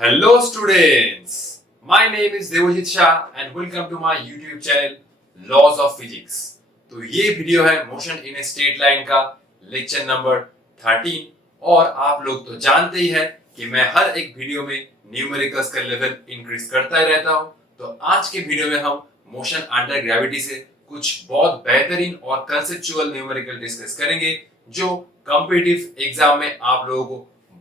Hello students, my name is Devojit Shah and welcome to my YouTube channel Laws of Physics। तो ये video है motion in a straight line का lecture number 13 और आप लोग तो जानते ही हैं कि मैं हर एक वीडियो में न्यूमेरिकल्स का लेवल इंक्रीज करता ही रहता हूँ। तो आज के वीडियो में हम मोशन अंडर ग्रेविटी से कुछ बहुत बेहतरीन और कंसेप्चुअल न्यूमेरिकल डिस्कस करेंगे जो कॉम्पिटिटिव एग्जाम में आप लोगों को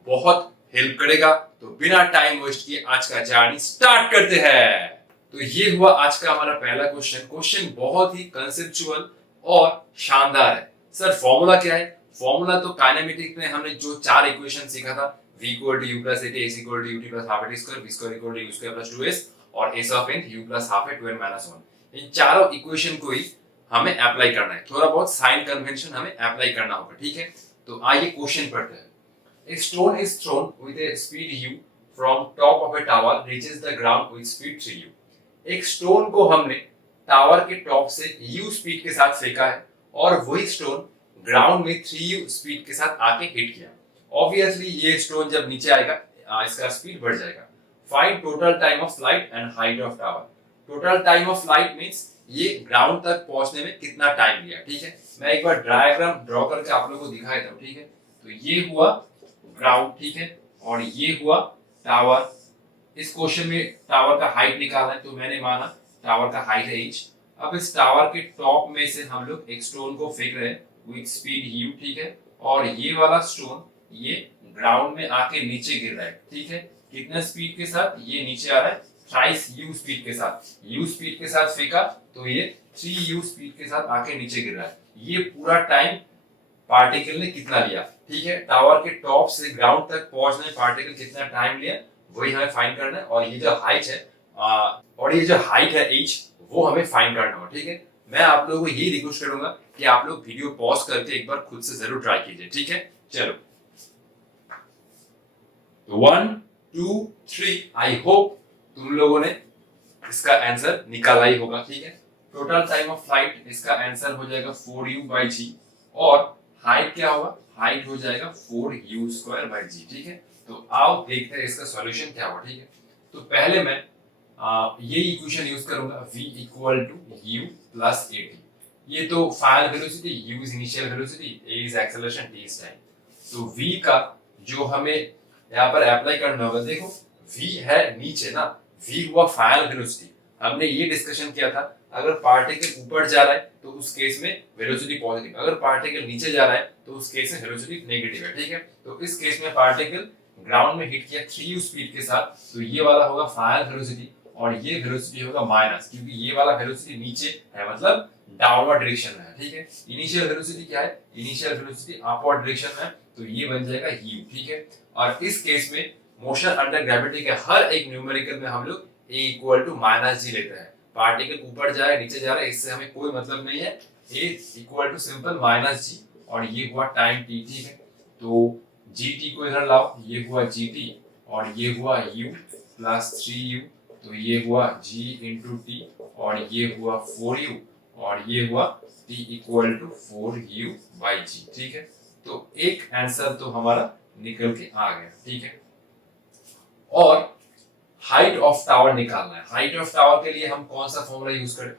बहुत हेल्प करेगा। तो बिना टाइम वेस्ट किए आज का जर्नी स्टार्ट करते हैं। तो ये हुआ आज का हमारा पहला क्वेश्चन बहुत ही कंसेप्चुअल और शानदार है। सर फॉर्मूला क्या है? फॉर्मूला तो काइनेमेटिक्स में हमने जो चार इक्वेशन सीखा था, v equal to u plus at, s equal to ut plus half at square, v square equal to u square plus 2s और s of n u plus half at 2n minus 1। इन चारों equation को ही हमें apply करना है। थोड़ा बहुत sign convention हमें अप्लाई करना होगा, ठीक है। तो आइए क्वेश्चन पढ़ते हैं। A stone is thrown with a speed u from top of a tower reaches the ground with speed 3u। एक स्टोन को हमने टावर के टॉप से u स्पीड के साथ फेंका है और वही स्टोन ग्राउंड में 3u स्पीड के साथ आके हिट किया। ऑब्वियसली ये स्टोन जब नीचे आएगा इसका स्पीड बढ़ जाएगा। Find total time of flight and height of tower. Total time of flight means ये ग्राउंड तक पहुंचने में कितना टाइम लिया, ठीक है। मैं एक बार डायग्राम ड्रॉ करके आप लोगों को दिखा देता हूं, ठीक है। तो ये हुआ ग्राउंड, ठीक है, और ये हुआ टावर। इस क्वेश्चन में टावर का हाइट निकालना है तो मैंने माना टावर का हाइट है h। अब इस टावर के टॉप में से हम लोग एक स्टोन को फेंक रहे हैं विद स्पीड u, ठीक है, और ये वाला स्टोन ये ग्राउंड में आके नीचे गिर रहा है, ठीक है। कितना स्पीड के साथ? ये नीचे आ रहा है थ्राइस u स्पीड के साथ। u स्पीड के साथ फेंका तो ये 3u स्पीड के साथ आके नीचे गिर रहा है। ये पूरा टाइम पार्टिकल ने कितना लिया, ठीक है। टावर के टॉप से ग्राउंड तक पहुंचने में पार्टिकल कितना टाइम लिया वही हमें फाइंड करना है। और ये जो हाइट है h वो हमें फाइंड करना होगा, ठीक है। मैं आप लोगों को ये रिक्वेस्ट करूंगा कि आप लोग वीडियो पॉज करके एक बार खुद से जरूर ट्राई कीजिए, ठीक है। चलो 1 2 3, आई होप तुम लोगों ने इसका आंसर निकाला ही होगा, ठीक है। टोटल टाइम ऑफ फ्लाइट इसका आंसर हो जाएगा 4u/g और हाइट क्या होगा? हाइट हो जाएगा 4u²/g, ठीक है। तो आओ देखते हैं इसका सॉल्यूशन क्या होगा, ठीक है। तो पहले मैं ये इक्वेशन यूज करूंगा v equal to u plus at। ये तो final velocity, u is initial velocity, a is acceleration, t is time. तो v का जो हमें यहाँ पर अप्लाई करना होगा, देखो v है नीचे ना, v हुआ फाइनल वेलोसिटी। हमने ये डिस्कशन किया था अगर पार्टिकल ऊपर जा रहा है तो उस केस में वेलोसिटी पॉजिटिव, अगर पार्टिकल नीचे जा रहा है तो उस केस में वेलोसिटी नेगेटिव है, ठीक है। तो इस केस में पार्टिकल ग्राउंड में हिट किया 3u स्पीड के साथ, तो ये वाला होगा फाइनल वेलोसिटी और ये वेलोसिटी होगा माइनस, क्योंकि ये वाला वेलोसिटी नीचे है, मतलब डाउनवर्ड डायरेक्शन में है, ठीक है। इनिशियल वेलोसिटी क्या है? इनिशियल वेलोसिटी अपवर्ड डायरेक्शन में है, तो ये बन जाएगा u, ठीक है। और इस केस में मोशन अंडर ग्रेविटी के हर एक न्यूमेरिकल में हम लोग a इक्वल टू माइनस जी लेते हैं। पार्टिकल ऊपर जा रहा है नीचे जा रहा है इससे हमें कोई मतलब नहीं है। a equal to simple minus G और ये हुआ टाइम t, ठीक है। तो gt को इधर लाओ, ये हुआ gt और ये हुआ u प्लस 3u, तो ये हुआ g इंटू t और ये हुआ 4u और ये हुआ t इक्वल टू 4u/g, ठीक है। तो एक आंसर तो हमारा निकल के आ गया, ठीक है। और हाइट ऑफ टावर निकालना है। हाइट ऑफ टावर के लिए हम कौन सा फॉर्मूला यूज करें?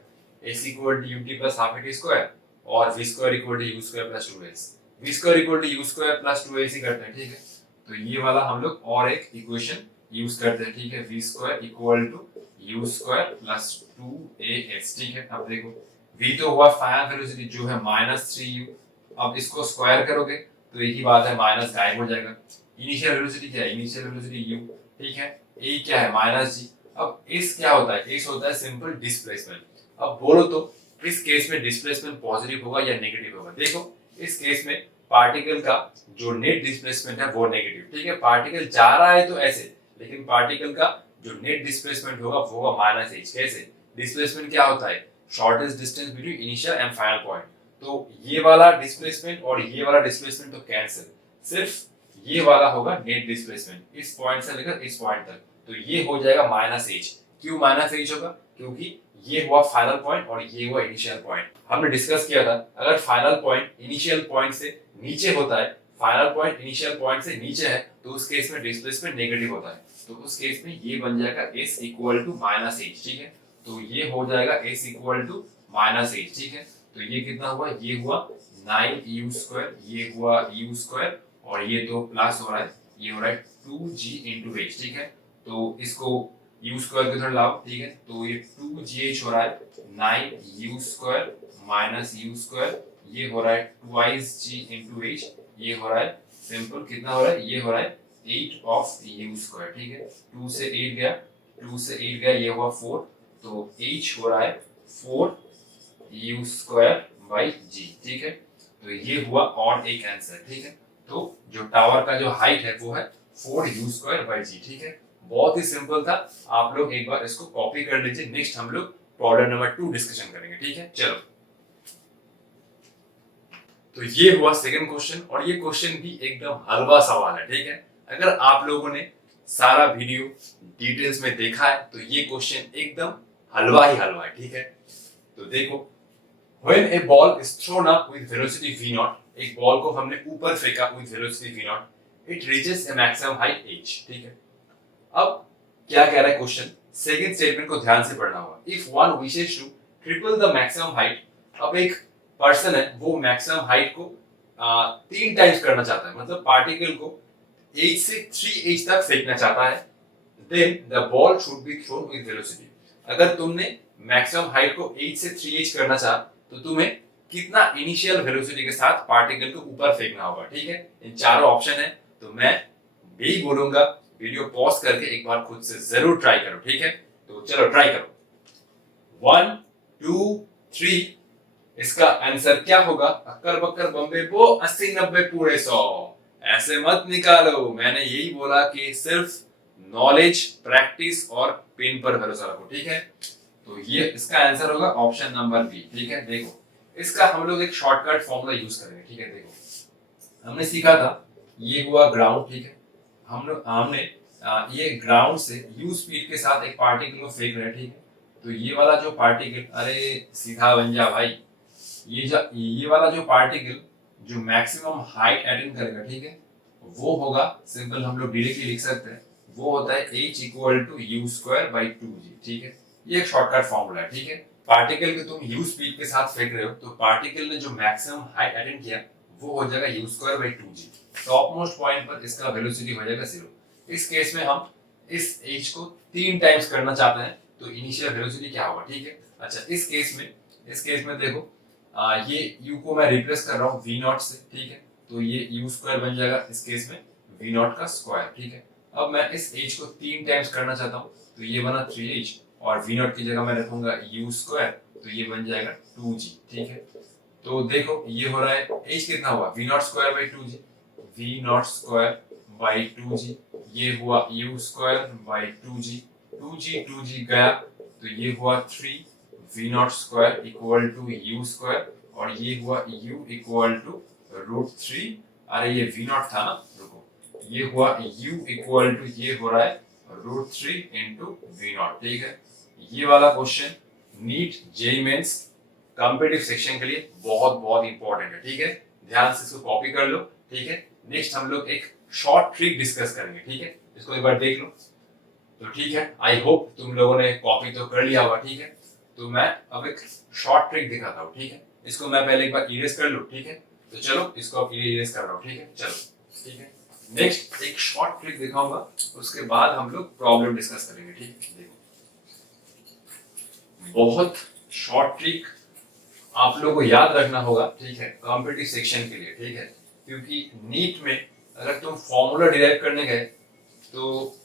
s equal to ut plus half at square और v square equal to u square plus 2s। v square equal to u square plus 2s ही करते हैं, ठीक है। तो ये वाला हम लोग और एक इक्वेशन यूज करते हैं, ठीक है। v square equal to u square plus 2as, ठीक है। अब देखो v तो हुआ फाइनल वेलोसिटी जो है माइनस 3u। अब इसको स्क्वायर करोगे तो एक ही बात है, माइनस गायब हो जाएगा। इनिशियल वेलोसिटी क्या है? इनिशियल वेलोसिटी u, ठीक है। a क्या है? माइनस जी। अब s क्या होता है? s होता है सिंपल डिस्प्लेसमेंट। अब बोलो तो इस केस में डिस्प्लेसमेंट पॉजिटिव होगा या नेगेटिव होगा? देखो इस केस में पार्टिकल का जो नेट डिस्प्लेसमेंट है वो नेगेटिव, ठीक है। पार्टिकल जा रहा है तो ऐसे, लेकिन पार्टिकल का जो नेट डिस्प्लेसमेंट होगा वो होगा माइनस h। कैसे? डिस्प्लेसमेंट क्या होता है? Shortest distance between initial and final point. तो ये वाला डिस्प्लेसमेंट और ये वाला डिस्प्लेसमेंट तो कैंसिल, सिर्फ ये वाला होगा नेट डिस्प्लेसमेंट इस पॉइंट से लेकर इस पॉइंट तक। तो ये हो जाएगा माइनस h। क्यों माइनस h होगा? क्योंकि ये हुआ फाइनल पॉइंट और ये हुआ इनिशियल पॉइंट। हमने डिस्कस किया था अगर फाइनल पॉइंट इनिशियल पॉइंट से नीचे होता है, फाइनल पॉइंट इनिशियल पॉइंट से नीचे है, तो उस केस में डिस्प्लेसमेंट नेगेटिव होता है। तो उस केस में ये बन जाएगा s equal to minus h, ठीक है। तो ये हो जाएगा s equal to minus h, ठीक है। तो ये कितना हुआ, ये हुआ 9u², ये हुआ u², और ये तो प्लस हो रहा है, ये हो रहा है 2g इंटू एच, ठीक है। तो इसको u² के थोड़ा लाओ, ठीक है। तो ये 2gh हो रहा है 9u² माइनस u², ये हो रहा है ट्वाइस g इंटू एच, ये हो रहा है सिंपल कितना हो रहा है, ये हो रहा है 8 ऑफ u², ठीक है। 2 से 8 गया, 2 से 8 गया, ये हुआ 4, तो h हो रहा है 4u² बाई g, ठीक है। तो ये हुआ और एक आंसर, ठीक है। तो जो टावर का जो हाइट है वो है 4u² बाई g, ठीक है। बहुत ही सिंपल था, आप लोग एक बार इसको कॉपी कर लीजिए। नेक्स्ट हम लोग प्रॉब्लम नंबर 2 डिस्कशन करेंगे, ठीक है। चलो, तो ये हुआ सेकंड क्वेश्चन, और ये क्वेश्चन भी एकदम हलवा सवाल है, ठीक है। अगर आप लोगों ने सारा वीडियो डिटेल्स में देखा है तो ये क्वेश्चन एकदम हलवा ही हलवा है, ठीक है। तो देखो, when a ball is thrown up with velocity v0, एक बॉल को हमने ऊपर फेंका with velocity v0, it reaches a maximum height h, ठीक है। अब क्या कह रहा है क्वेश्चन, सेकंड स्टेटमेंट को ध्यान से पढ़ना होगा। If one wishes to triple the maximum height, अब एक पर्सन है वो मैक्सिमम हाइट को 3 टाइम्स करना चाहता है, मतलब पार्टिकल को h से 3h तक फेंकना चाहता है, then the ball should be thrown with velocity. अगर तुमने मैक्सिमम हाइट को h से 3h करना चाह तो तुम्हें कितना इनिशियल वेलोसिटी के साथ पार्टिकल को ऊपर फेंकना होगा, ठीक है। इन चारों ऑप्शन है, तो मैं यही बोलूंगा, वीडियो पॉज करके एक बार खुद से जरूर ट्राई करो, ठीक है। तो चलो ट्राई करो, 1 2 3। इसका आंसर क्या होगा, अक्कर बक्कर बम्बे बो 80 90 पूरे 100। ऐसे मत निकालो, मैंने यही बोला कि सिर्फ नॉलेज, प्रैक्टिस और पेन पर भरोसा रखो, ठीक है। तो ये इसका आंसर होगा ऑप्शन नंबर बी, ठीक है। देखो, इसका हम लोग एक शॉर्टकट फॉर्मूला यूज करेंगे, ठीक है। देखो, हमने सीखा था, ये हुआ ग्राउंड, ठीक है। हमने ये ग्राउंड से u स्पीड के साथ एक पार्टिकल को फेंक रहे हैं, ठीक है। तो ये वाला जो पार्टिकल, अरे सीधा बन जा भाई, ये वाला जो पार्टिकल जो मैक्सिमम हाइट अटेन करेगा, ठीक है, वो होगा, सिंपल हम लोग डायरेक्टली लिख सकते हैं, वो होता है h equal to u² by 2g, ठीक है। ये एक शॉर्टकट फॉर्मूला है, ठीक है। पार्टिकल को तुम u स्पीड के साथ फेंक रहे हो, तो पार्टिकल ने जो मैक्सिमम हाइट अटेन किया वो हो जाएगा u² by 2g। Top most point पर इसका वेलोसिटी हो जाएगा 0। इस केस में हम इस h को 3 टाइम्स करना चाहते हैं, तो इनिशियल वेलोसिटी क्या होगा, ठीक है। अच्छा, इस केस में देखो, ये u को मैं रिप्लेस कर रहा हूँ v0 से, ठीक है। तो ये u² बन जाएगा इस केस में v0 का स्क्वायर, ठीक है। अब मैं इस h को 3 टाइम्स करना चाहता हूँ, तो ये बना 3h, और v0 की जगह मैं रखूंगा u², तो ये बन जाएगा 2g, ठीक है। तो देखो, ये हो रहा है h कितना हुआ, v0² by 2g, v0² by 2g, ये हुआ u² बाई 2g, 2g गया, तो ये हुआ 3 v0² इक्वल टू u², और ये हुआ u इक्वल टू √3। अरे ये v0 था ना, रुको, ये हुआ u इक्वल टू, ये हो रहा है √3 इंटू v0, ठीक है। ये वाला question NEET JEE Mains competitive section के लिए बहुत बहुत इंपॉर्टेंट है, ठीक है। ध्यान से इसको कॉपी कर लो, ठीक है। नेक्स्ट हम लोग एक शॉर्ट ट्रिक डिस्कस करेंगे, ठीक है। इसको एक बार देख लो, तो ठीक है। आई होप तुम लोगों ने कॉपी तो कर लिया होगा, ठीक है। तो मैं अब एक शॉर्ट ट्रिक दिखाता हूँ, ठीक है। इसको मैं पहले एक बार इरेज कर लूँ, ठीक है। तो चलो, इसको अब इरेज कर रहा हूँ, ठीक है। चलो, ठीक है। नेक्स्ट एक शॉर्ट ट्रिक दिखाऊंगा, उसके बाद हम लोग प्रॉब्लम डिस्कस करेंगे, ठीक है। देखो, बहुत शॉर्ट ट्रिक आप लोगों को याद रखना होगा, ठीक है, कॉम्पिटिटिव सेक्शन के लिए, ठीक है। क्योंकि नीट में अगर तुम फॉर्मूला डिराइव करने गए तो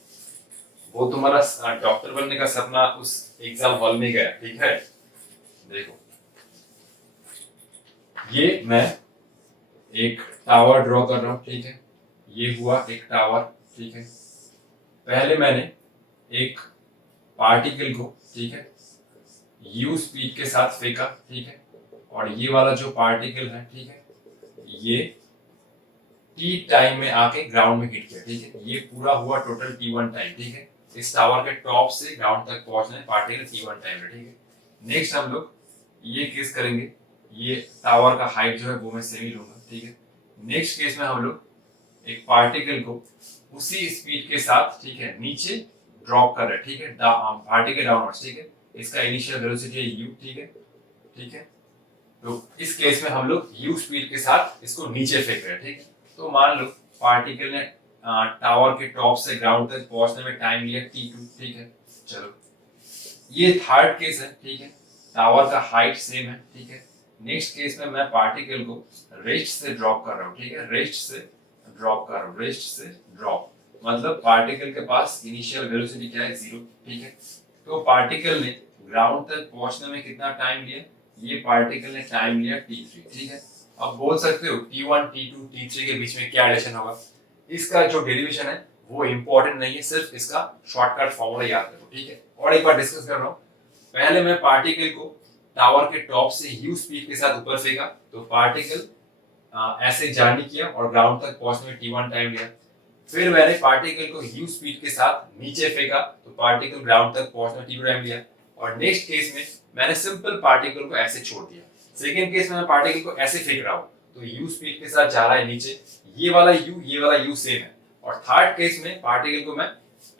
वो तुम्हारा डॉक्टर बनने का सपना उस एग्जाम हॉल में गया, ठीक है। देखो, ये मैं एक टावर ड्रॉ कर रहा हूं, ठीक है। ये हुआ एक टावर, ठीक है। पहले मैंने एक पार्टिकल को, ठीक है, u स्पीड के साथ फेंका, ठीक है। और ये वाला जो पार्टिकल है, ठीक है, ये t टाइम में आके ग्राउंड में हिट किया, ठीक है। ये पूरा हुआ टोटल t1 टाइम, ठीक है। इस टावर के टॉप से ग्राउंड तक पहुंचने पार्टिकल t1 टाइम है, ठीक है। नेक्स्ट हम लोग ये केस करेंगे, ये टावर का हाइट जो है वो मैं सेमी लूंगा, ठीक है। नेक्स्ट केस में हम लोग एक पार्टिकल को उसी स्पीड के साथ, ठीक है, नीचे ड्रॉप कर रहे हैं, ठीक है, पार्टिकल डाउनवर्ड्स, ठीक है, इसका इनिशियल वेलोसिटी है u, ठीक है, ठीक है। तो इस केस में हम लोग u स्पीड के साथ इसको नीचे फेंक रहे हैं, ठीक है। तो मान लो पार्टिकल ने टावर के टॉप से ग्राउंड तक पहुंचने में टाइम लिया t2, ठीक है। चलो ये थर्ड केस है, ठीक है, टावर का हाइट सेम है, ठीक है। नेक्स्ट केस में मैं पार्टिकल को रेस्ट से ड्रॉप कर रहा हूँ, ठीक है, रेस्ट से ड्रॉप कर रहा हूँ, रेस्ट से ड्रॉप मतलब पार्टिकल के पास इनिशियल वेलोसिटी क्या है, 0, ठीक है। तो पार्टिकल ने ग्राउंड तक पहुंचने में कितना टाइम लिया, ये पार्टिकल ने टाइम लिया t3, ठीक है। अब बोल सकते हो t1 t2 t3 के बीच में क्या रिलेशन होगा, इसका जो डेरिवेशन है वो इंपॉर्टेंट नहीं है, सिर्फ इसका शॉर्टकट फॉर्मूला याद रखो, ठीक है। और एक बार डिस्कस कर रहा हूँ, पहले मैं पार्टिकल को टावर के टॉप से u स्पीड के साथ ऊपर फेंका, तो पार्टिकल ऐसे जर्नी किया और ग्राउंड तक पहुंचने में t1 टाइम लिया। फिर मैंने पार्टिकल को u स्पीड के साथ नीचे फेंका, तो पार्टिकल ग्राउंड तक पहुंचने में t2 टाइम लिया। और नेक्स्ट केस में मैंने सिंपल पार्टिकल को ऐसे छोड़ दिया। सेकेंड केस में मैं पार्टिकल को ऐसे फेंक रहा हूँ, तो u स्पीड के साथ जा रहा है नीचे, ये वाला u सेम है। और थर्ड केस में पार्टिकल को मैं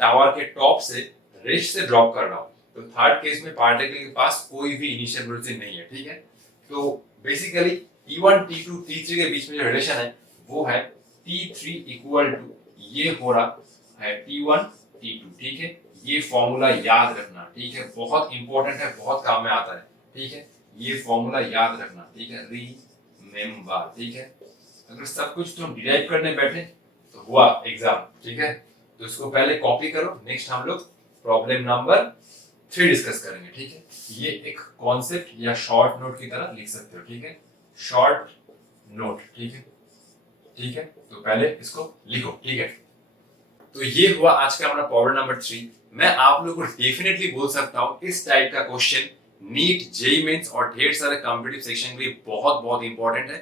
टावर के टॉप से रेस्ट से ड्रॉप कर रहा हूँ, तो थर्ड केस में पार्टिकल के पास कोई भी इनिशियल वेलोसिटी नहीं है, ठीक है। तो बेसिकली t1 t2 t3 के बीच में जो रिलेशन है वो है t3 इक्वल टू, ये हो रहा है t1 t2, ठीक है। ये फॉर्मूला याद रखना, ठीक है, बहुत इंपॉर्टेंट है, बहुत काम में आता है, ठीक है। ये फॉर्मूला याद रखना, ठीक है, रिमेंबर, ठीक है। अगर सब कुछ तुम डिराइव करने बैठे तो हुआ एग्जाम, ठीक है। तो इसको पहले कॉपी करो, नेक्स्ट हम लोग प्रॉब्लम नंबर 3 डिस्कस करेंगे, ठीक है। ये एक कॉन्सेप्ट या शॉर्ट नोट की तरह लिख सकते हो, ठीक है, शॉर्ट नोट, ठीक है, ठीक है। तो पहले इसको लिखो, ठीक है। तो ये हुआ आज का हमारा प्रॉब्लम नंबर 3। मैं आप लोगों को डेफिनेटली बोल सकता हूँ इस टाइप का क्वेश्चन नीट, जेईई मेंस और ढेर सारे कॉम्पिटिटिव सेक्शन के लिए बहुत बहुत इंपॉर्टेंट है।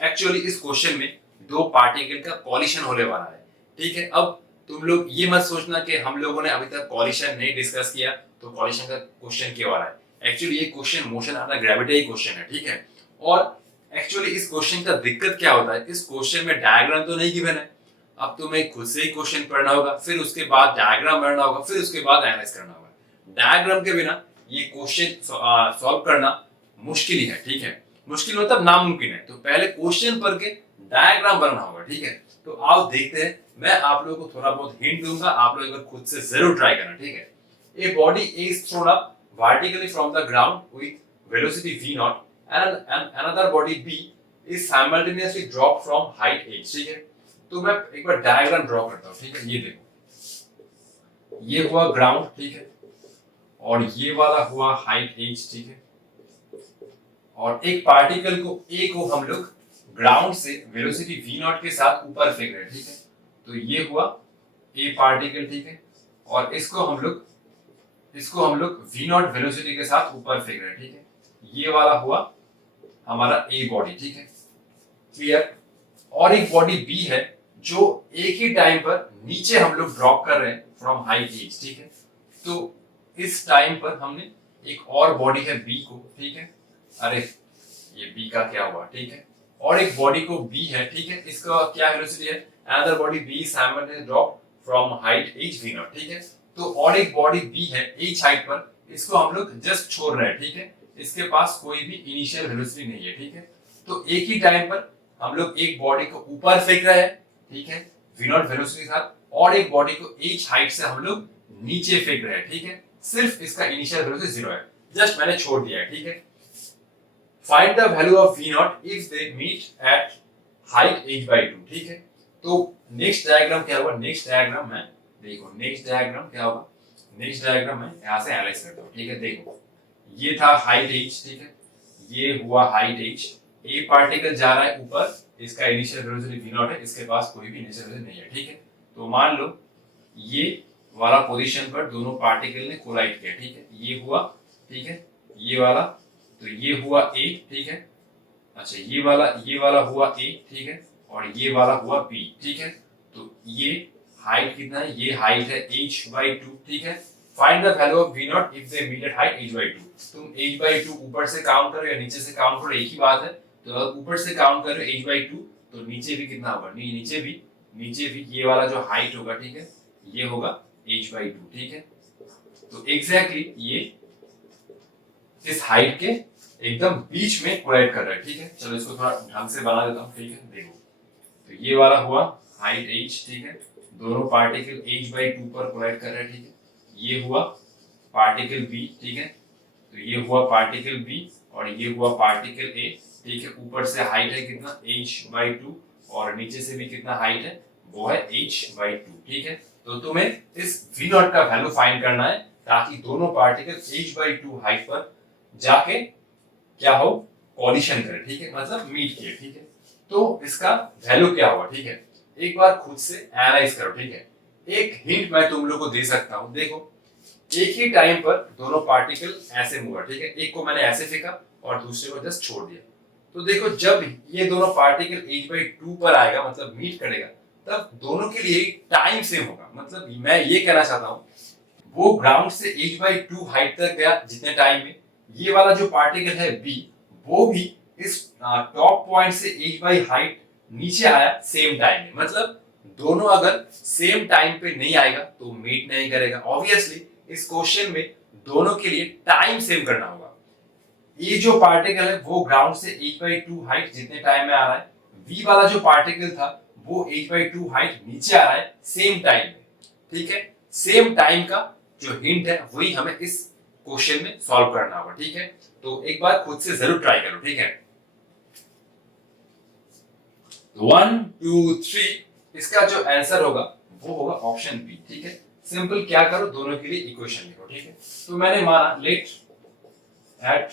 एक्चुअली इस क्वेश्चन में दो पार्टिकल का कॉलिशन होने वाला है, ठीक है। अब तुम लोग ये मत सोचना कि हम लोगों ने अभी तक कॉलिशन नहीं डिस्कस किया तो कॉलिशन का क्वेश्चन क्यों आ रहा है। एक्चुअली ये question motion of the gravity question है, ठीक है। और एक्चुअली इस क्वेश्चन का दिक्कत क्या होता है, इस क्वेश्चन में डायग्राम तो नहीं गिवन है। अब तुम्हें खुद से ही क्वेश्चन पढ़ना होगा, फिर उसके बाद डायग्राम बनाना होगा, फिर उसके बाद एनालाइज करना होगा। डायग्राम के बिना ये क्वेश्चन सॉल्व करना मुश्किल ही है, ठीक है। मुश्किल मतलब नामुमकिन है। तो पहले क्वेश्चन पढ़ के डायग्राम बनाना होगा, ठीक है। तो आओ देखते हैं, मैं आप लोगों को थोड़ा बहुत हिंट दूंगा, आप लोग एक बार खुद से जरूर ट्राई करना, ठीक है। A body is thrown up vertically from the ground with velocity v0 and another body b is simultaneously dropped from height h, ठीक है। तो मैं एक बार डायग्राम ड्रॉ करता हूँ, ठीक है। ये देखो, ये हुआ ग्राउंड, ठीक है, और ये वाला हुआ हाइट h, ठीक है। और एक पार्टिकल को a को हम लोग ग्राउंड से वेलोसिटी v0 के साथ ऊपर फेंक रहे हैं, ठीक है। तो ये हुआ a पार्टिकल, ठीक है, और इसको हम लोग v0 वेलोसिटी के साथ ऊपर फेंक रहे हैं, ठीक है। ये वाला हुआ हमारा a बॉडी, ठीक है, क्लियर। और एक बॉडी b है जो एक ही टाइम पर नीचे हम लोग ड्रॉप कर रहे हैं फ्रॉम हाइट h, ठीक है। तो इस टाइम पर हमने एक और बॉडी है b को, ठीक है, अरे ये b का क्या हुआ, ठीक है। और एक बॉडी को b है, ठीक है, इसका क्या वेलोसिटी है, another body b simultaneously drop from height h v0, ठीक है। तो और एक बॉडी b है h हाइट पर, इसको हम लोग जस्ट छोड़ रहे हैं, ठीक है, इसके पास कोई भी इनिशियल वेलोसिटी नहीं है, ठीक है। तो एक ही टाइम पर हम लोग एक बॉडी को ऊपर फेंक रहे हैं, ठीक है, v0 वेलोसिटी के साथ, और एक बॉडी को h हाइट से हम लोग नीचे फेंक रहे हैं, ठीक है। सिर्फ इसका इनिशियल वेलोसिटी 0 है, जस्ट मैंने छोड़ दिया है, ठीक है। Find the value of v0 if they meet at height h/2, ठीक है। तो नेक्स्ट डायग्राम क्या होगा, नेक्स्ट डायग्राम में देखो, नेक्स्ट डायग्राम क्या होगा, नेक्स्ट डायग्राम में यहां से एनालाइज करता हूं, ठीक है। देखो, ये था हाइट h, ठीक है, ये हुआ हाइट h, ए पार्टिकल जा रहा है ऊपर, इसका इनिशियल वेलोसिटी v0 है, इसके पास कोई भी इनिशियल वेलोसिटी नहीं है, ठीक है। तो मान लो ये वाला पोजीशन पर दोनों पार्टिकल ने कोलाइड किया, ठीक है, ये हुआ, ठीक है, ये वाला, तो ये हुआ a, ठीक है, अच्छा ये वाला हुआ a, ठीक है, और ये वाला हुआ b, ठीक है। तो ये हाइट कितना है, ये हाइट है h/2, ठीक है। Find the value of v0 if they meet at height h/2। तुम h/2 ऊपर से काउंट करो या नीचे से काउंट करो, एक ही बात है। तो अगर ऊपर से काउंट करो h/2 तो नीचे भी कितना होगा, नीचे भी नीचे भी ये वाला जो हाइट होगा, ठीक है, ये होगा h/2, ठीक है। तो एग्जैक्टली ये इस हाइट के एकदम बीच में कोलाइड कर रहा है, ठीक है। चलो इसको थोड़ा ढंग से बना देता हूँ, ठीक है। देखो, तो ये वाला हुआ हाइट h, ठीक है, दोनों पार्टिकल h/2 पर कोलाइड कर रहे हैं, ठीक है। ये हुआ पार्टिकल b, ठीक है, तो ये हुआ पार्टिकल b और ये हुआ पार्टिकल a, ठीक है। ऊपर से हाइट है कितना h/2 और नीचे से भी कितना हाइट है, वो है h/2, ठीक है। तो तुम्हें इस v नॉट का वैल्यू फाइंड करना है ताकि दोनों पार्टिकल h/2 हाइट पर जाके क्या हो, कॉलिशन करे, ठीक है, मतलब मीट किए, ठीक है। तो इसका वैल्यू क्या होगा, ठीक है, एक बार खुद से एनालाइज करो, ठीक है। एक हिंट मैं तुम लोग को दे सकता हूं, देखो एक ही टाइम पर दोनों पार्टिकल ऐसे मूव, ठीक है, एक को मैंने ऐसे फेंका और दूसरे को जस्ट छोड़ दिया। तो देखो जब ये दोनों पार्टिकल h/2 पर आएगा, मतलब मीट करेगा, तब दोनों के लिए टाइम सेम होगा। मतलब मैं ये कहना चाहता हूँ, वो ग्राउंड से h/2 हाइट तक गया जितने टाइम में, ये वाला जो पार्टिकल है b, वो भी इस टॉप पॉइंट से h/ हाइट नीचे आया सेम टाइम में। मतलब दोनों अगर सेम टाइम पे नहीं आएगा तो मीट नहीं करेगा। ऑब्वियसली इस क्वेश्चन में दोनों के लिए टाइम सेम करना होगा। ये जो पार्टिकल है वो ग्राउंड से h/2 हाइट जितने टाइम में आ रहा है, v वाला जो पार्टिकल था वो h/2 हाइट नीचे आ रहा है सेम टाइम में, ठीक है। सेम टाइम का जो हिंट है वही हमें इस क्वेश्चन में सॉल्व करना होगा, ठीक है। तो एक बार खुद से जरूर ट्राई करो, ठीक है। 1 2 3 इसका जो आंसर होगा वो होगा ऑप्शन बी, ठीक है। सिंपल क्या करो, दोनों के लिए इक्वेशन लिखो, ठीक है। तो मैंने माना लेट एट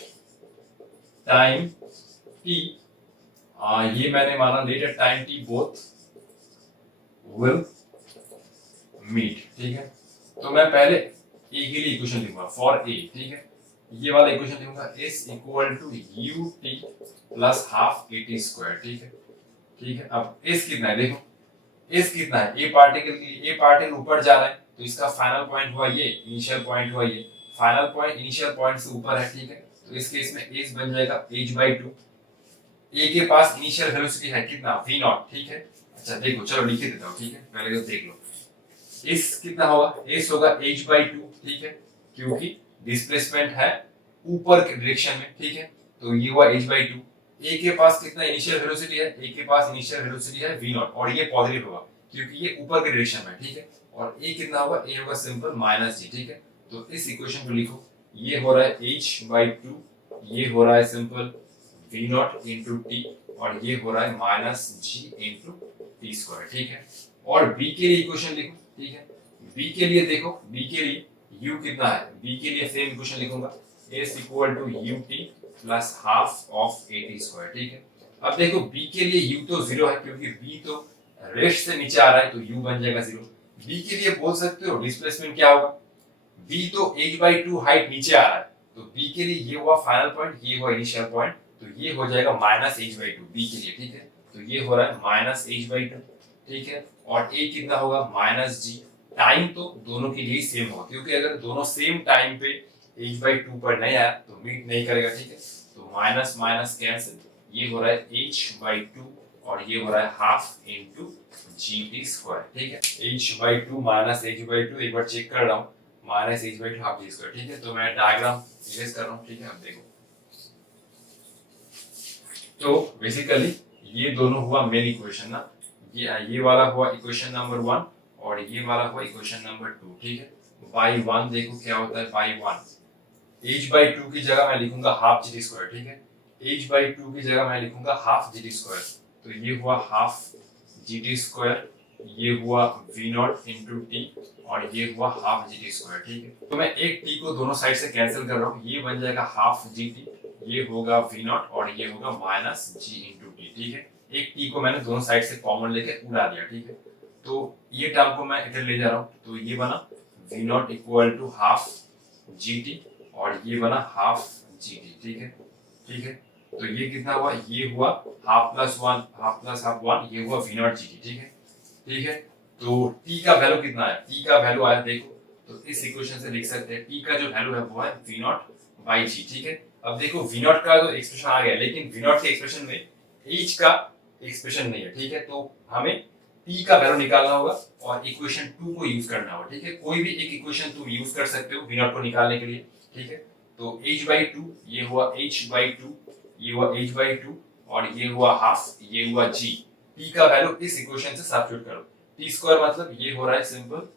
टाइम t, ये मैंने माना let at time t both will meet, ठीक है। तो मैं पहले a के लिए इक्वेशन लिखूंगा फॉर a, ठीक है। ये वाला इक्वेशन लिखूंगा s equal to ut plus half at square, ठीक है, ठीक है। अब s कितना है, देखो s कितना है, a पार्टिकल के लिए, a पार्टिकल ऊपर जा रहा है तो इसका फाइनल पॉइंट हुआ ये, इनिशियल पॉइंट हुआ ये, फाइनल पॉइंट इनिशियल पॉइंट से ऊपर है, ठीक है। तो इस केस में s बन जाएगा h/2। a के पास इनिशियल वेलोसिटी है कितना, v नॉट, ठीक है। अच्छा देखो, चलो लिख देता हूं, ठीक है, पहले तो देख लो s कितना होगा, s होगा h/2, ठीक है, क्योंकि डिस्प्लेसमेंट है ऊपर के डायरेक्शन में, ठीक है। तो ये हुआ h/2। a के पास कितना इनिशियल वेलोसिटी है, a के पास इनिशियल वेलोसिटी है v नॉट और ये पॉजिटिव होगा क्योंकि ये ऊपर के डायरेक्शन में, ठीक है। और a कितना होगा, a होगा सिंपल -g, ठीक है। तो इस इक्वेशन को लिखो, ये हो रहा है h/2, ये हो रहा है simple v not into t और ये हो रहा है -g इनटू t स्क्वायर, ठीक है। और b के लिए इक्वेशन लिखो, ठीक है। b के लिए देखो, b के लिए u कितना है, b के लिए सेम इक्वेशन लिखूंगा s equal to ut plus half of at square, ठीक है। अब देखो b के लिए u तो 0 है क्योंकि b तो रेस्ट से नीचे आ रहा है तो u बन जाएगा 0। b के लिए बोल सकते हो डिस्प्लेसमेंट क्या होगा, b तो h/2 हाइट नीचे आ रहा है तो b के लिए ये हुआ फाइनल पॉइंट, ये हुआ इनिशियल पॉइंट, तो ये हो जाएगा -h/2 b के लिए, ठीक है। तो ये हो रहा है -h/2, ठीक है। और a कितना होगा -g। टाइम तो दोनों के लिए सेम होगा क्योंकि अगर दोनों सेम टाइम पे h/2 पर नहीं आया तो मीट नहीं करेगा, ठीक है। तो माइनस माइनस कैंसिल, ये हो रहा है h/2 और ये हो रहा है हाफ इनटू gt स्क्वायर, ठीक है। h/2 -h/2 एक बार चेक कर रहा हूँ, -h/2 हाफ g स्क्वायर, ठीक है। तो मैं डायग्राम इरेज कर रहा हूँ, ठीक है। अब देखो, तो बेसिकली ये दोनों हुआ मेन इक्वेशन ना, ये वाला हुआ इक्वेशन नंबर 1 और ये वाला हुआ इक्वेशन नंबर 2, ठीक है। बाई 1 देखो क्या होता है, बाई 1 h/2 की जगह मैं लिखूंगा हाफ gt स्क्वायर, ठीक है। h/2 की जगह मैं लिखूंगा हाफ gt स्क्वायर, तो ये हुआ हाफ gt स्क्वायर, ये हुआ v नॉट इनटू t और ये हुआ हाफ gt स्क्वायर, ठीक है। तो मैं एक t को दोनों साइड से कैंसिल कर रहा हूँ, ये बन जाएगा हाफ gt, ये होगा v नॉट और ये होगा -g इनटू t, ठीक है। एक t को मैंने दोनों साइड से कॉमन लेके उड़ा दिया, ठीक है। तो ये टर्म को मैं इधर ले जा रहा हूँ, तो ये बना v not equal to half gt और ये बना हाफ gt, ठीक है, ठीक है। तो ये कितना हुआ, ये हुआ half plus 1 half plus half 1, ये हुआ v नॉट gt, ठीक है, ठीक है। तो t का वैल्यू कितना है, t का वैल्यू आया देखो, तो इस इक्वेशन से लिख सकते हैं t का जो वैल्यू है वो है v नॉट बाई g, ठीक है। अब देखो v नॉट का जो एक्सप्रेशन आ गया लेकिन v नॉट के एक्सप्रेशन में h का एक्सप्रेशन नहीं है, ठीक है। तो हमें टी का वैल्यू निकालना होगा और इक्वेशन 2 को यूज करना होगा, ठीक है। कोई भी एक इक्वेशन तुम यूज कर सकते हो वी नॉट को निकालने के लिए, ठीक है। तो h/2 ये हुआ h/2, ये हुआ h/2 और ये हुआ हाफ, ये हुआ g। t का वैल्यू इस इक्वेशन से सब्स्टिट्यूट करो। t स्क्वायर मतलब ये हो रहा है सिंपल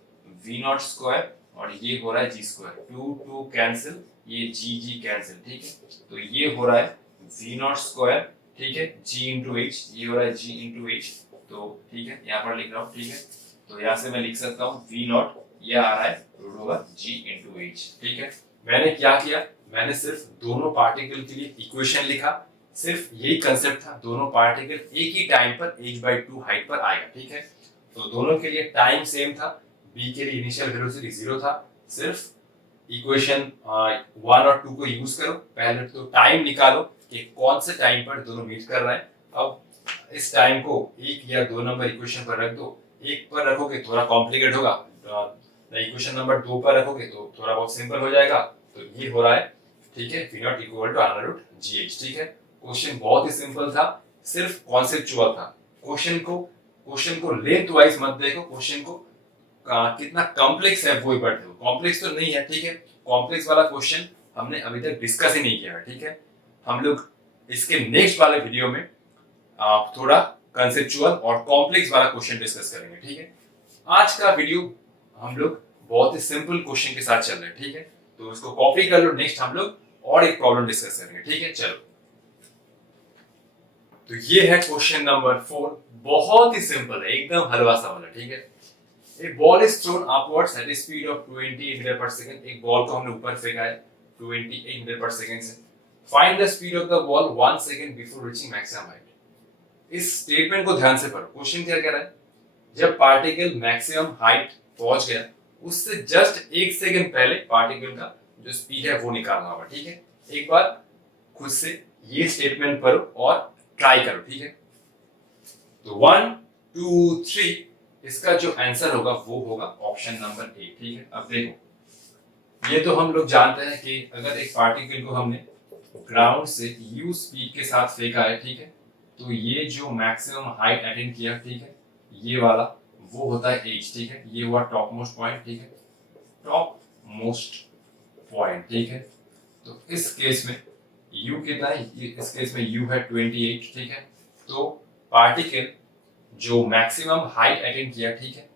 v नॉट स्क्वायर और ये हो रहा है g स्क्वायर, 2 2 कैंसिल, ये g कैंसिल, ठीक है। तो ये हो रहा है v नॉट स्क्वायर, ठीक है, g इंटू h, ये हो रहा है g इंटू h। तो ठीक है, यहाँ पर लिख रहा हूँ, ठीक है। तो यहाँ से मैं लिख सकता हूँ v नॉट, ये आ रहा है root over g into h, ठीक है। मैंने क्या किया, मैंने सिर्फ दोनों पार्टिकल के लिए इक्वेशन लिखा, सिर्फ यही कंसेप्ट था, दोनों पार्टिकल एक ही टाइम पर h/2 हाइट पर आएगा, ठीक है। तो दोनों के लिए टाइम सेम था, b के लिए इनिशियल वेलोसिटी 0 था, सिर्फ इक्वेशन 1 और 2 को यूज करो। पहले तो टाइम निकालो कि कौन से टाइम पर दोनों मीट कर रहे हैं। अब इस टाइम को एक या दो नंबर इक्वेशन पर रख दो, एक पर रखोगे थोड़ा कॉम्प्लिकेट होगा, इक्वेशन नंबर 2 पर रखोगे तो थोड़ा बहुत सिंपल हो जाएगा। तो ये हो रहा है, ठीक है, v not equal to under root gh, ठीक है। क्वेश्चन बहुत ही सिंपल था, सिर्फ कॉन्सेप्चुअल था। क्वेश्चन को लेंथ वाइज मत देखो, क्वेश्चन को कितना कॉम्प्लेक्स है वो ही पढ़ते हो। कॉम्प्लेक्स तो नहीं है, ठीक है, कॉम्प्लेक्स वाला क्वेश्चन हमने अभी तक डिस्कस ही नहीं किया है, ठीक है। हम लोग इसके नेक्स्ट वाले वीडियो में थोड़ा कंसेप्चुअल और कॉम्प्लेक्स वाला क्वेश्चन डिस्कस करेंगे, ठीक है। आज का वीडियो हम लोग बहुत ही सिंपल क्वेश्चन के साथ चल रहे हैं, ठीक है। तो इसको कॉपी कर लो, नेक्स्ट हम लोग और एक प्रॉब्लम डिस्कस करेंगे, ठीक है। चलो, तो ये है क्वेश्चन नंबर 4, बहुत ही सिंपल है, एकदम हलवा सा वाला, ठीक है। A ball is thrown upwards at a speed of 20 metre पर सेकंड। एक बॉल को हमने ऊपर फेंका है 28 मीटर पर सेकंड से। Find the speed of the ball 1 second before reaching maximum height। इस स्टेटमेंट को ध्यान से पढ़ो। क्वेश्चन क्या कह रहा है, जब पार्टिकल मैक्सिमम हाइट पहुंच गया उससे जस्ट 1 सेकंड पहले पार्टिकल का जो स्पीड है वो निकालना होगा, ठीक है। एक बार खुद से ये स्टेटमेंट पढ़ो और ट्राई करो, ठीक है। तो 1 2 3 इसका जो आंसर होगा वो होगा ऑप्शन नंबर 8, ठीक है। अब देखो, ये तो हम लोग जानते हैं कि अगर एक पार्टिकल को हमने ग्राउंड से u स्पीड के साथ फेंका है, ठीक है, तो ये जो मैक्सिमम हाइट अटेन किया, ठीक है, ये वाला वो होता है h, ठीक है। ये हुआ टॉप मोस्ट पॉइंट, ठीक है, टॉप मोस्ट पॉइंट, ठीक है। तो इस केस में u कितना है, इस केस में u है 28, ठीक है। तो पार्टिकल जो मैक्सिमम हाइट अटेन किया, ठीक है,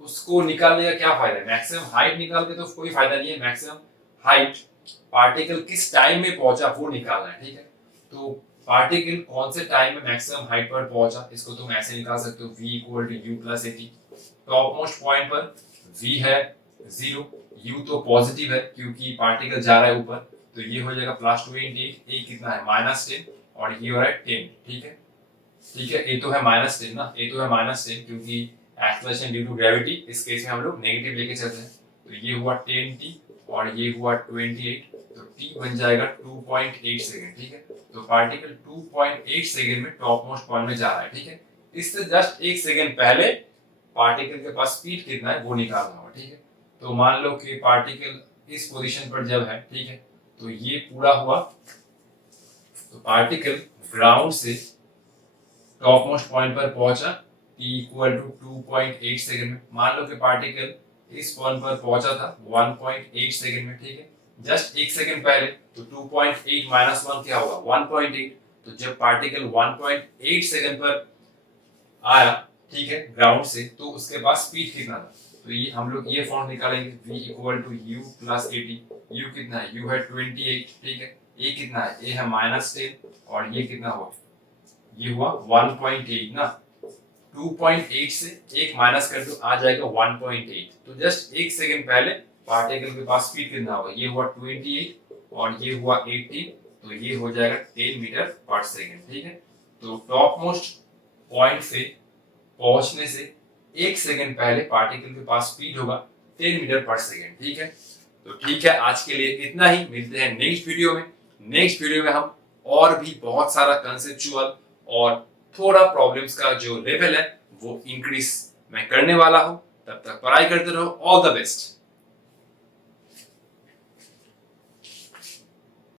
उसको निकालने का क्या फायदा है। मैक्सिमम हाइट निकाल के तो कोई फायदा नहीं है, मैक्सिमम हाइट पार्टिकल किस टाइम में पहुंचा वो निकालना है, ठीक है। तो पार्टिकल कौन से टाइम में मैक्सिमम हाइट पर पहुंचा, इसको तुम ऐसे निकाल सकते हो v equal to u plus 80। Top most point पर v है 0, u तो पॉजिटिव है क्योंकि पार्टिकल जा रहा है ऊपर, तो ये हो जाएगा प्लस 28, a कितना है -10 और ये हो रहा है 10, ठीक है। ठीक है, a तो है -10 ना, a तो है -10 क्योंकि एक्सेलरेशन ड्यू टू ग्रेविटी, इस केस में हम लोग नेगेटिव लेके चलते हैं। तो ये हुआ 10t और ये हुआ 28, तो t बन जाएगा 2.8 सेकंड, ठीक है। तो पार्टिकल 2.8 सेकंड में टॉप मोस्ट पॉइंट में जा रहा है, ठीक है। इससे जस्ट 1 सेकंड पहले पार्टिकल के पास स्पीड कितना है वो निकालना होगा, ठीक है। तो मान लो कि पार्टिकल इस पोजीशन पर जब है, ठीक है, तो ये पूरा हुआ, तो पार्टिकल ग्राउंड से टॉप मोस्ट पॉइंट पर पहुंचा t इक्वल टू 2.8 सेकंड में। मान लो कि पार्टिकल इस पॉइंट पर पहुंचा था 1.8 सेकंड में, ठीक है, जस्ट 1 सेकंड पहले। तो 2.8 माइनस 1 क्या होगा 1.8। तो जब पार्टिकल 1.8 सेकंड पर आया, ठीक है, ग्राउंड से, तो उसके पास स्पीड कितना था। तो ये हम लोग ये फॉर्म निकालेंगे v equal to u plus 80। u कितना है, u है 28, ठीक है, a कितना है, a है -10 और ये कितना हुआ, ये हुआ 1.8 ना। 2.8 से 1 माइनस कर दो, आ जाएगा 1.8। तो जस्ट 1 सेकंड पहले पार्टिकल के पास स्पीड कितना होगा, ये हुआ 28 और ये हुआ 18, तो ये हो जाएगा 10 मीटर पर सेकंड, ठीक है। तो टॉप मोस्ट पॉइंट से पहुंचने से 1 सेकंड पहले पार्टिकल के पास स्पीड होगा 10 मीटर पर सेकंड, ठीक है। तो ठीक है, आज के लिए इतना ही, मिलते हैं नेक्स्ट वीडियो में। नेक्स्ट वीडियो में हम और भी बहुत सारा कंसेप्चुअल और थोड़ा प्रॉब्लम्स का जो लेवल है वो इंक्रीज मैं करने वाला हूं। तब तक पढ़ाई करते रहो। All the best.